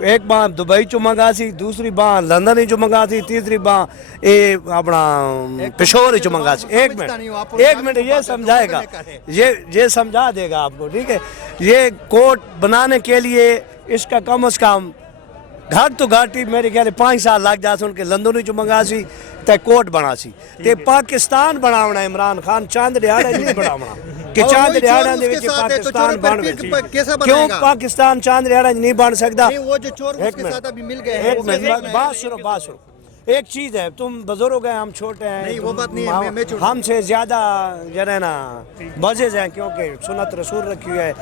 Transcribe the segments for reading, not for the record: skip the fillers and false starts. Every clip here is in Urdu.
ایک باں دبئی چو منگا سی، دوسری باں لندن چو منگا سی، تیسری باں اپنا پشور چو منگا سی. ایک منٹ یہ سمجھائے گا، یہ سمجھا دے گا آپ کو، ٹھیک ہے. یہ کوٹ بنانے کے لیے اس کا کم از کم گھٹ تو گھٹ ہی میرے خیال 5 سال لگ جا سن کے لندن چو منگا سی تے کوٹ بنا سی تے پاکستان بناونا عمران خان چاند دیہڑے نہیں بناونا کہ چاند دیہڑے دے وچ پاکستان بن وچ کیوں پاکستان چاند دیہڑے نہیں بن سکدا. وہ جو چور اس کے ساتھ ابھی مل گئے ہیں. ایک منٹ بات سنو. ایک چیز ہے، تم بزرگ ہیں، ہم چھوٹے ہیں. نہیں وہ بات نہیں ہے، میں چھوٹا ہم سے زیادہ جو ہے نا معزز ہیں کیونکہ سنت رسول رکھی ہوئی ہے،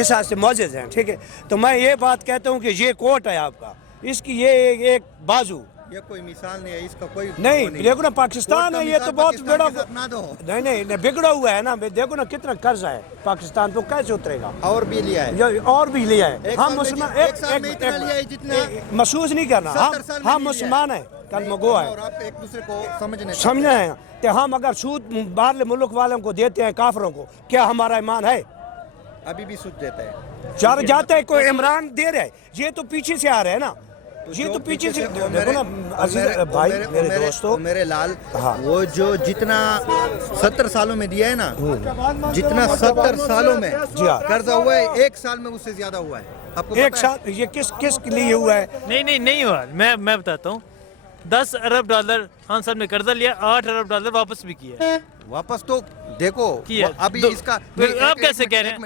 اس حد سے معزز ہیں، ٹھیک ہے. تو میں یہ بات کہتا ہوں کہ یہ کوٹ ہے آپ کا، اس کی یہ ایک بازو یہ کوئی مثال نہیں ہے، اس کا کوئی نہیں. دیکھو نا پاکستان ہے، یہ تو بہت بڑا نہیں بگڑا ہوا ہے نا. دیکھو نا کتنا قرض ہے پاکستان تو کیسے اترے گا. اور بھی لیا ہے، اور بھی لیا ہے. ہم مسلمان ایک سال میں اتنا لیا ہے جتنا محسوس نہیں کرنا. ہم مسلمان ہیں، کلمہ گو ہے، اور آپ ایک دوسرے کو سمجھنا ہے کہ ہم اگر سود باہر ملک والوں کو دیتے ہیں کافروں کو، کیا ہمارا ایمان ہے؟ ابھی بھی سود دیتا ہے. چار جاتا ہے کوئی عمران دے رہا ہے، یہ تو پیچھے سے آ رہے ہیں نا. یہ تو پیچھے سے دیکھو نا عزیز بھائی میرے دوستو، میرے لال، وہ جو جتنا 70 سالوں میں دیا ہے نا، جتنا 70 سالوں میں قرضہ ہوا ہے، ایک سال میں اس سے زیادہ ہوا ہے. آپ کو ایک سال یہ کس کے لیے ہوا ہے؟ نہیں ہوا. میں بتاتا ہوں. 10 ارب ڈالر خان صاحب نے قرضہ لیا، 8 ارب ڈالر واپس بھی کیا ہے. واپس تو دیکھو ابھی اس کا آپ کیسے کہہ رہے ہیں؟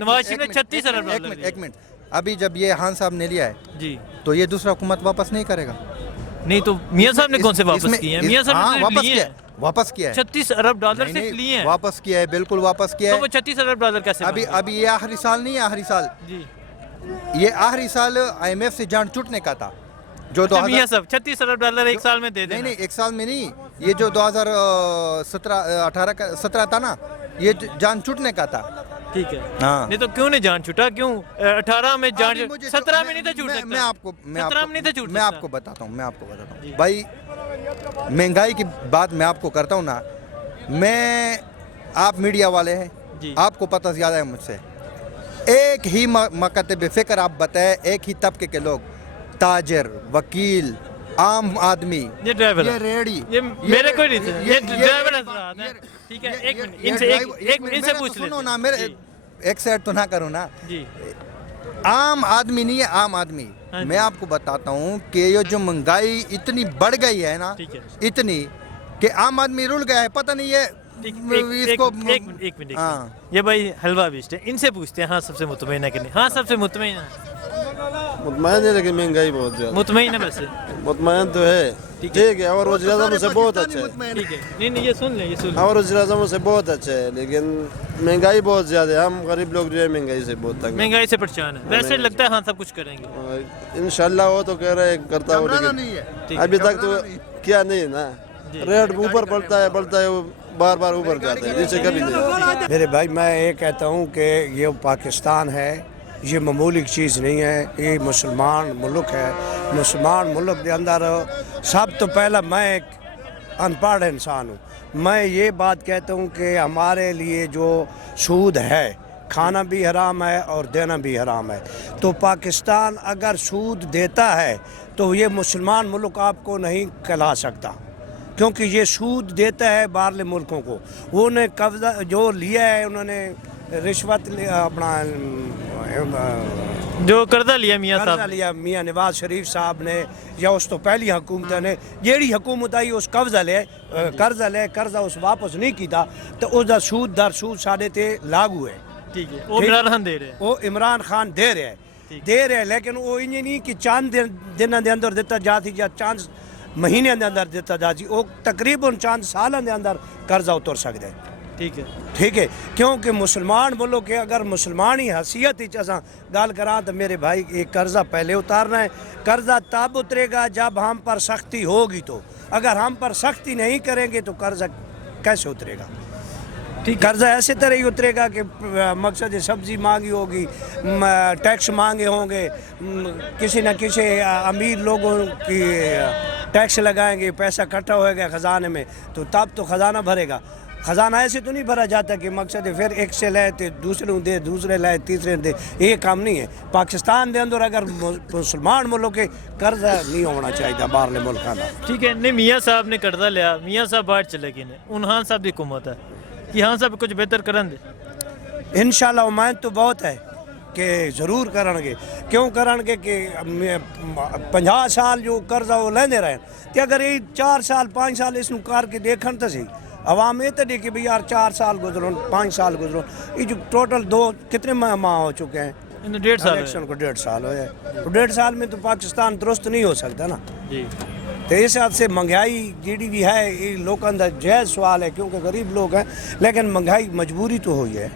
نواز شریف نے 36 ارب ڈالر. ایک منٹ، ابھی جب یہ خان صاحب نے لیا ہے جی تو یہ دوسرا حکومت واپس نہیں کرے گا. نہیں تو میاں صاحب نے کون سے واپس کیے ہیں؟ میاں صاحب نے واپس کیا ہے 36 ارب ڈالر صرف لیے ہیں. واپس کیا ہے، بالکل واپس کیا تو ہے. وہ 36 ارب ڈالر کیسے ابھی یہ آخری سال نہیں ہے، آخری سال جی یہ آخری سال IMF سے جان چھوٹنے کا تھا جو میاں صاحب 36 ارب ڈالر ایک سال میں دے دیں. نہیں ایک سال میں نہیں، یہ جو 2017 تھا نا، یہ جان چھوٹنے کا تھا. ٹھیک ہے. ہاں نہیں تو کیوں نہیں جان چھوٹا؟ کیوں 18 میں جان 17 میں نہیں تھا چھوٹ سکتا. میں آپ کو بتاتا ہوں جی. بھائی مہنگائی کی بات میں آپ کو کرتا ہوں نا. آپ میڈیا والے ہیں جی. آپ کو پتہ زیادہ ہے مجھ سے. ایک ہی مکاتب فکر آپ بتائیں، ایک ہی طبقے کے لوگ، تاجر، وکیل، عام آدمی، یہ ڈرائیور یہ ریڑی، یہ میرے کوئی نہیں تھا، یہ ڈرائیور حضرات ہیں. ٹھیک ہے ایک منٹ ان سے پوچھ لیتے سنو نا، میرے ایک سائڈ تو نہ کرو نا. جی. عام آدمی نہیں ہے، عام آدمی. میں آپ کو بتاتا ہوں کہ یہ جو مہنگائی اتنی بڑھ گئی ہے نا، اتنی کہ عام آدمی رل گیا ہے. پتہ نہیں ہے اس کو. ایک منٹ یہ بھائی حلوہ بیچتے ہیں، ان سے پوچھتے ہیں. ہاں سب سے مطمئن ہے کہ نہیں؟ ہاں سب سے مطمئن ہے. مطمئن ہے لیکن مہنگائی بہت زیادہ. مطمئن ہے ویسے؟ مطمئن تو ہے، ٹھیک ہے. اور وزیر اعظم سے بہت اچھا ہے. ٹھیک ہے. نہیں یہ سن لیں. اور وزیر اعظم سے بہت اچھا ہے، لیکن مہنگائی بہت زیادہ ہے. ہم غریب لوگ جو ہے مہنگائی سے بہت تنگ، مہنگائی سے پریشان ہے. ویسے لگتا ہے ہاں سب کچھ کریں گے انشاءاللہ. وہ تو کہہ رہے کرتا ہوں، لیکن ابھی تک تو کیا نہیں نا. ریٹ اوپر بڑھتا ہے بار بار اوپر جاتا ہے، نیچے کبھی نہیں. میرے بھائی میں یہ کہتا ہوں کہ یہ پاکستان ہے، یہ معمولی چیز نہیں ہے. یہ مسلمان ملک ہے. مسلمان ملک کے اندر سب تو پہلا میں ایک ان پڑھ انسان ہوں. میں یہ بات کہتا ہوں کہ ہمارے لیے جو سود ہے، کھانا بھی حرام ہے اور دینا بھی حرام ہے. تو پاکستان اگر سود دیتا ہے تو یہ مسلمان ملک آپ کو نہیں کہلا سکتا، کیونکہ یہ سود دیتا ہے باہرلے ملکوں کو. وہ نے قبضہ جو لیا ہے، انہوں نے رشوت اپنا جو قرضہ لیا میاں قرضہ صاحب لیا میاں نواز شریف صاحب نے، یا اس تو پہلی حکومت نے. جیڑی حکومت آئی اس قرضہ قرضہ اس واپس نہیں کیتا تو اس دا سود در سود ساڑے تے لاگو ہے. ٹھیک ہے. وہ عمران خان دے رہے ہیں. وہ عمران خان دے رہے لیکن وہ انہیں نہیں کہ چاند دنوں دے اندر دیتا جاتی یا چاند مہینے دے اندر دیتا جاتی. وہ تقریباً چاند سالوں دے اندر قرضہ اتر سکتے. ٹھیک ہے. کیونکہ مسلمان بولو کہ اگر مسلمانی حیثیت ہی اساں گل کراں تو میرے بھائی ایک قرضہ پہلے اتارنا ہے. قرضہ تب اترے گا جب ہم پر سختی ہوگی. تو اگر ہم پر سختی نہیں کریں گے تو قرضہ کیسے اترے گا؟ قرضہ ایسے طرح ہی اترے گا کہ مقصد سبزی مانگی ہوگی، ٹیکس مانگے ہوں گے، کسی نہ کسی امیر لوگوں کی ٹیکس لگائیں گے، پیسہ اکٹھا ہوئے گا خزانے میں، تو تب تو خزانہ بھرے گا. خزانہ ایسے تو نہیں بھرا جاتا کہ مقصد ہے پھر ایک سے لے تو دوسرے دے, دوسرے لے تیسرے دے, یہ کام نہیں ہے. پاکستان دے اندر اگر مسلمان ملک کے قرضہ نہیں ہونا چاہیے باہرلے ملکوں کا. ٹھیک ہے, نہیں میاں صاحب نے قرضہ لیا, میاں صاحب باہر چلے گئے نے, ان خان صاحب کی حکومت ہے کہ خان صاحب کچھ بہتر کرن دے. انشاءاللہ امید تو بہت ہے کہ ضرور کرن گے. کیوں کرن گے کہ 50 سال جو قرضہ وہ لیندے رہے کہ اگر یہ 4 سال 5 سال اس کر کے دیکھن تو صحیح. عوام یہ تو دیکھے بھئی یار 4 سال گزروں 5 سال گزروں, یہ جو ٹوٹل کتنے ماہ ہو چکے ہیں 1.5 سال الیکشن کو 1.5 سال ہوئے. 1.5 سال میں تو پاکستان درست نہیں ہو سکتا نا. جی تو اس حساب سے مہنگائی جیڑی بھی ہے یہ لوگوں کا جائز سوال ہے کیونکہ غریب لوگ ہیں, لیکن مہنگائی مجبوری تو ہوئی ہے.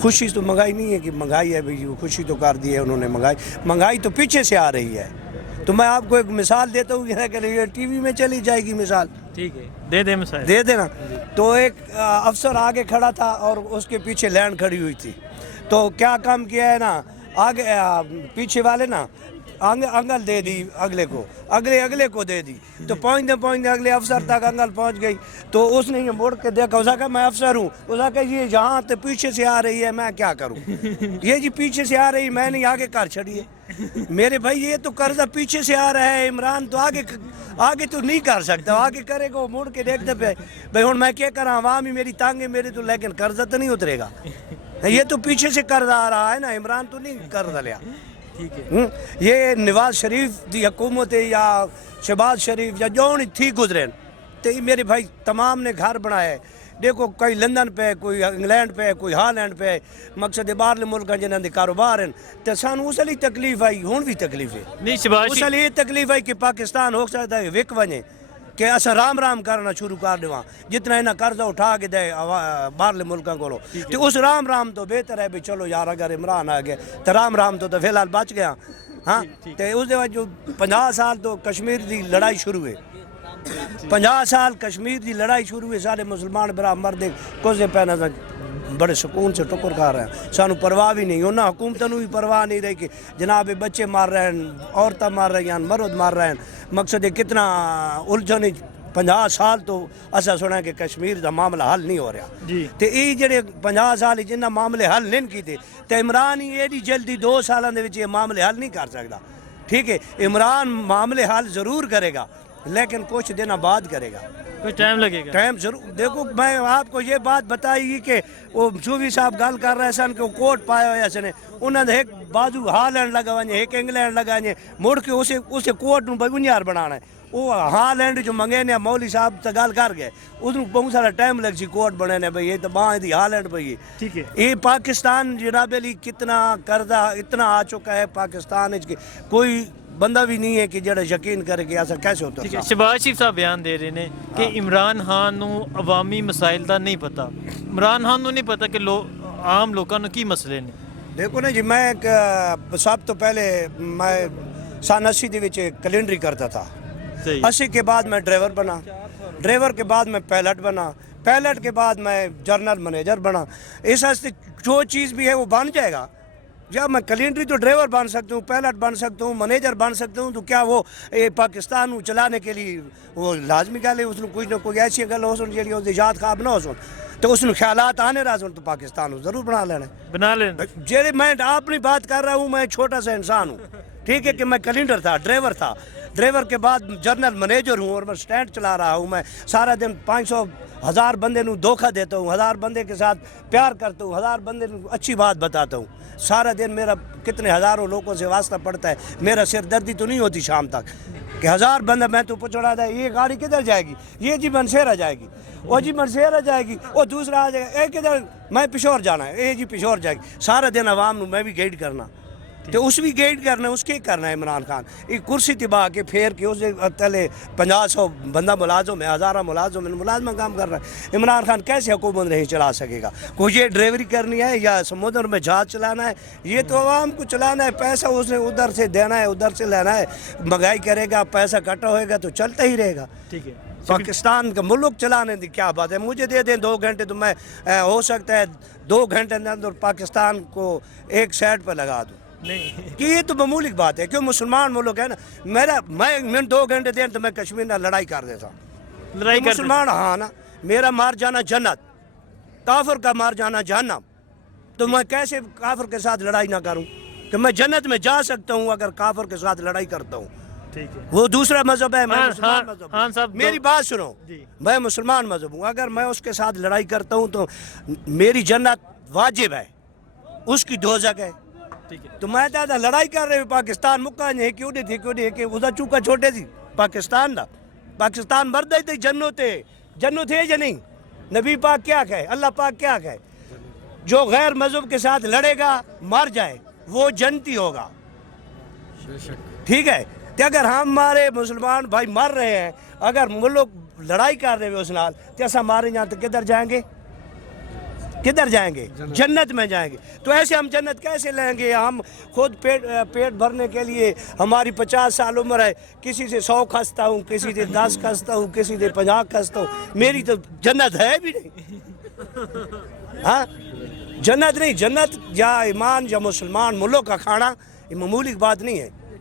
خوشی تو مہنگائی نہیں ہے کہ مہنگائی ہے بھئی خوشی تو کر دی ہے انہوں نے. مہنگائی تو پیچھے سے آ رہی ہے. تو میں آپ کو ایک مثال دیتا ہوں کہ یہ ٹی وی میں چلی جائے گی مثال. ٹھیک ہے, دے دے مثال دے دینا. تو ایک افسر آگے کھڑا تھا اور اس کے پیچھے لینڈ کھڑی ہوئی تھی. تو کیا کام کیا ہے نا, آگے پیچھے والے نا انگل دے دی اگلے کو, اگلے کو دے دی. تو پہنچتے اگلے افسر تک انگل پہنچ گئی. تو اس نے یہ مڑ کے دیکھا, اس نے کہا میں افسر ہوں. اس نے کہا یہ یہاں تو پیچھے سے آ رہی ہے میں کیا کروں, یہ جی پیچھے سے آ رہی ہے میں نے آگے کر چھڑی ہے. میرے بھائی یہ تو قرضہ پیچھے سے آ رہا ہے, عمران تو آگے تو نہیں کر سکتا. آگے کرے گا وہ مڑ کے دیکھتے پہ بھائی ہوں میں کیا کرا, عوام ہی میری تانگ ہے میرے تو, لیکن قرضہ تو نہیں اترے گا. یہ تو پیچھے سے قرضہ آ رہا ہے نا, عمران تو نہیں قرضہ لیا. ٹھیک ہے, یہ نواز شریف دی حکومت یا شہباز شریف یا جو نہیں تھی گزرے تو میرے بھائی تمام نے گھر بنائے. دیکھو کوئی لندن پہ, کوئی انگلینڈ پہ, کوئی ہالینڈ پہ, مقصد باہرلے ملک جنہاں دے کاروبار ہیں. تو سانو اس لیے تکلیف آئی, ہون بھی تکلیف ہے. نہیں شباز اس لیے تکلیف آئی کہ پاکستان ہو سکتا ہے وک وجے کہ اسا رام کرنا شروع کر دیواں جتنا انہاں قرضہ اٹھا کے دے باہرلے ملکاں کولو. تو اس رام تو بہتر ہے بھی چلو یار اگر عمران آ گیا تو رام تو فی الحال بچ گیا. ہاں تو اس دے بعد جو 50 سال تو کشمیر دی لڑائی شروع ہے. 50 سال کشمیر دی لڑائی شروع ہوئی. سارے مسلمان برا مرد کوزے پہنا بڑے سکون سے ٹکر کھا رہے ہیں. سانو پرواہ بھی نہیں, انہاں حکومتوں بھی پرواہ نہیں رہی کہ جناب بچے مار رہے ہیں, عورتیں مار رہی ہیں, مرد مار رہے ہیں. مقصد ہے کتنا الجھن 50 سال تو اسا سنا کہ کشمیر دا معاملہ حل نہیں ہو رہا. تو یہ جڑے 50 سال جنہ معاملے حل نہیں کیتے تو عمران ہی ایڈی جلدی 2 سالوں دے وچ یہ معاملے حل نہیں کر سکتا. ٹھیک ہے, عمران معاملے حل ضرور کرے گا لیکن کچھ دن بعد کرے گا, کچھ ٹائم لگے گا. ٹائم ضرور. دیکھو میں آپ کو یہ بات بتائی گی کہ وہ صوفی صاحب گل کر رہے سن کہ وہ کوٹ پایا ہوا سن, انہوں نے ایک بازو ہالینڈ لگا ونجے ایک انگلینڈ لگا ونجے مڑ کے اسے کوٹ نو بنیار بنانا ہے. وہ ہالینڈ جو منگے نے مولوی صاحب سے گل کر گئے اس کو بہت سارا ٹائم لگ سی کوٹ بنے نے بھائی یہ تو باں دی ہالینڈ پئی ہے. ٹھیک ہے, یہ پاکستان جناب علی کتنا قرضہ اتنا آ چکا ہے پاکستان کہ کوئی بندہ بھی نہیں ہے کہ جڑا یقین کرے کہ ایسا کیسے ہوتا ہے. شہباز شریف صاحب بیان دے رہے ہیں کہ عمران خان نو عوامی مسائل دا نہیں پتا, عمران خان نو نہیں پتا کہ عام لوگوں نو کی مسئلے نے. دیکھو نا جی میں سب تو پہلے میں سن 80 دے وچ کیلنڈری کرتا تھا. 80 کے بعد میں ڈرائیور بنا, ڈرائیور کے بعد میں پیلٹ بنا, پیلٹ کے بعد میں جرنل مینیجر بنا. اس واسطے جو چیز بھی ہے وہ بن جائے گا. جب میں کیلنڈری تو ڈرائیور بن سکتا ہوں, پیلٹ بن سکتا ہوں, مینیجر بن سکتا ہوں, تو کیا وہ پاکستان کو چلانے کے لیے وہ لازمی گل ہے اس نے کچھ نہ کوئی ایسی گل ہو سن جی ایجاد خواب نہ ہو سن تو اس نے خیالات آنے رہا سن تو پاکستان ضرور بنا لینا. جی میں اپنی بات کر رہا ہوں, میں چھوٹا سا انسان ہوں. ٹھیک ہے کہ میں کیلنڈر تھا, ڈرائیور تھا, ڈرائیور کے بعد جرنل مینیجر ہوں اور میں سٹینڈ چلا رہا ہوں. میں سارا دن 500,000 بندے نو دھوکہ دیتا ہوں, 1000 بندے کے ساتھ پیار کرتا ہوں, 1000 بندے نو اچھی بات بتاتا ہوں. سارا دن میرا کتنے ہزاروں لوگوں سے واسطہ پڑتا ہے. میرا سر دردی تو نہیں ہوتی شام تک کہ 1000 بندہ میں تو پچھڑا تھا یہ گاڑی کدھر جائے گی, یہ جی منشیرہ جائے گی, وہ جی منشیرہ جائے گی, وہ دوسرا آ جائے گا, ایک کدھر میں پشور جانا ہے, یہ جی پشور جائے گی. سارا دن عوام نو میں بھی گائیڈ کرنا تو اس بھی گائیڈ کرنا اس کے کرنا ہے. عمران خان ایک کرسی تباہ کے پھیر کے اس تلے 50-100 بندہ ملازم ہے, 1000 ملازم ہے, ملازمہ کام کر رہا ہے. عمران خان کیسے حکومت نہیں چلا سکے گا؟ کوئی یہ ڈرائیوری کرنی ہے یا سمندر میں جہاز چلانا ہے, یہ تو عوام کو چلانا ہے. پیسہ اس نے ادھر سے دینا ہے ادھر سے لینا ہے. مہنگائی کرے گا, پیسہ کٹا ہوئے گا تو چلتا ہی رہے گا. ٹھیک ہے, پاکستان کا ملک چلانے کی کیا بات ہے. مجھے دے دیں 2 گھنٹے تو میں ہو سکتا ہے 2 گھنٹے اندر پاکستان کو ایک سائڈ پہ لگا دوں. نہیں کہ یہ تو معمولی بات ہے کیوں مسلمان ملک ہے نا. میں 2 گھنٹے دیں تو میں کشمیر نہ لڑائی کر دیتا ہوں. لڑائی کر مسلمان ہاں نا میرا مار جانا جنت، کافر کا مار جانا جہنم، تو میں کیسے کافر کے ساتھ لڑائی نہ کروں کہ میں جنت میں جا سکتا ہوں اگر کافر کے ساتھ لڑائی کرتا ہوں؟ ٹھیک ہے وہ دوسرا مذہب ہے، میں ہاں، مسلمان ہاں، مذہب ہاں ہوں۔ صاحب، میری بات سنو، جی۔ میں مسلمان مذہب ہوں، اگر میں اس کے ساتھ لڑائی کرتا ہوں تو میری جنت واجب ہے، اس کی دوزخ ہے۔ ٹھیک ہے تو میں کہتا لڑائی کر رہے پاکستان مکہ نہیں کیوں نہیں تھی کیوں نہیں کہ ادھر چوکا چھوٹے تھی پاکستان دا، پاکستان مرد تھے جنت ہے یا نہیں؟ نبی پاک کیا کہے، اللہ پاک کیا کہے؟ جو غیر مذہب کے ساتھ لڑے گا مر جائے وہ جنتی ہوگا، ٹھیک ہے؟ کہ اگر ہمارے مسلمان بھائی مر رہے ہیں، اگر ملک لڑائی کر رہے ہیں اس نال تو ایسا مارے جائیں تو کدھر جائیں گے؟ کدھر جائیں گے؟ جنت میں جائیں گے۔ تو ایسے ہم جنت کیسے لیں گے؟ ہم خود پیٹ بھرنے کے لیے ہماری 50 سال عمر ہے، کسی سے 100 کھستا ہوں، کسی سے 10 کھستا ہوں، کسی سے 50 کھستا ہوں، میری تو جنت ہے بھی نہیں۔ ہاں جنت نہیں، جنت یا ایمان یا مسلمان ملک کا کھانا یہ معمولی بات نہیں ہے۔